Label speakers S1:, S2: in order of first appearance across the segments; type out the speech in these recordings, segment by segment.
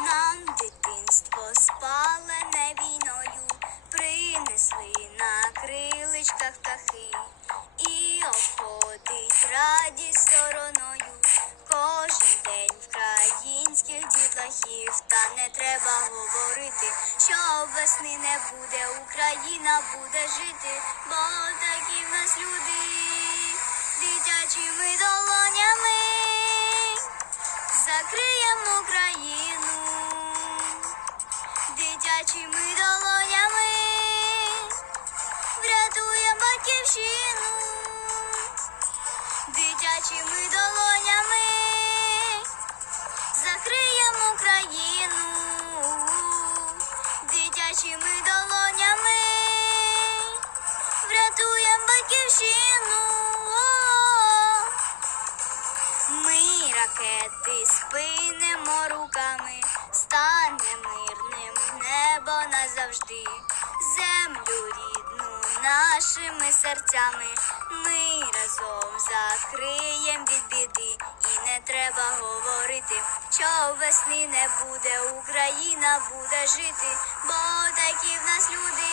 S1: нам дитинство спалене війною, принесли на криличках птахи і обходить раді стороною. Кожен день українських дітлахів, та не треба говорити, що весни не буде, Україна буде жити, бо такі в нас люди дитячими долонями закриємо Україну дитячими долонями врятуємо батьківщину, дитячими долонями закриємо Україну, дитячими долонями врятуємо батьківщину. Ми ракети спинемо руками, стане мирним небо назавжди, землю рідну нашими серцями. Ми разом закриєм від біди, і не треба говорити, що весни не буде, Україна буде жити, бо такі в нас люди,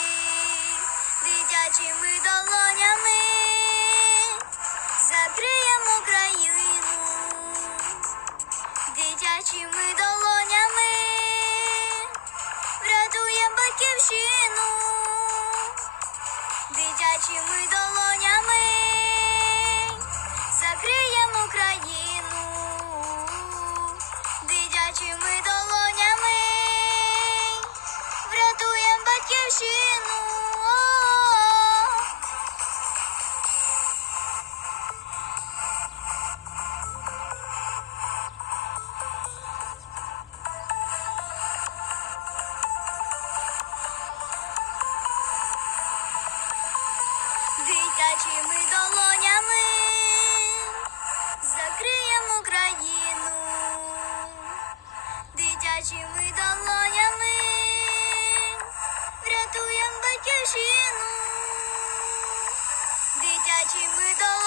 S1: дитячими долонями дитячими долонями закриємо Україну, дитячими долонями врятуємо батьківщину, дитячими долонями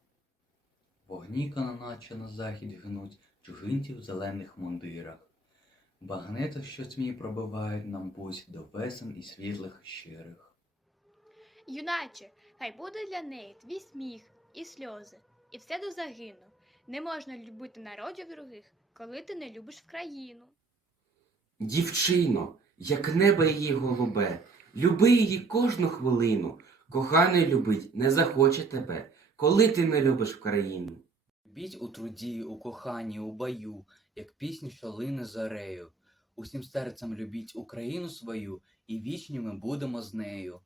S2: Вогні наче на захід гнуть чужинців в зелених мундирах. Багнето, що смій пробивають нам путь до весен і світлих щирих.
S3: Юначе, хай буде для неї твій сміх і сльози, і все до загину. Не можна любити народів других, коли ти не любиш в країну.
S4: Дівчино, як небо її голубе, люби її кожну хвилину, коханий любить не захоче тебе, коли ти не любиш Україну.
S2: Любіть у труді, у коханні, у бою, як пісню, що лине зарею. Усім серцем любіть Україну свою, і вічні ми будемо з нею.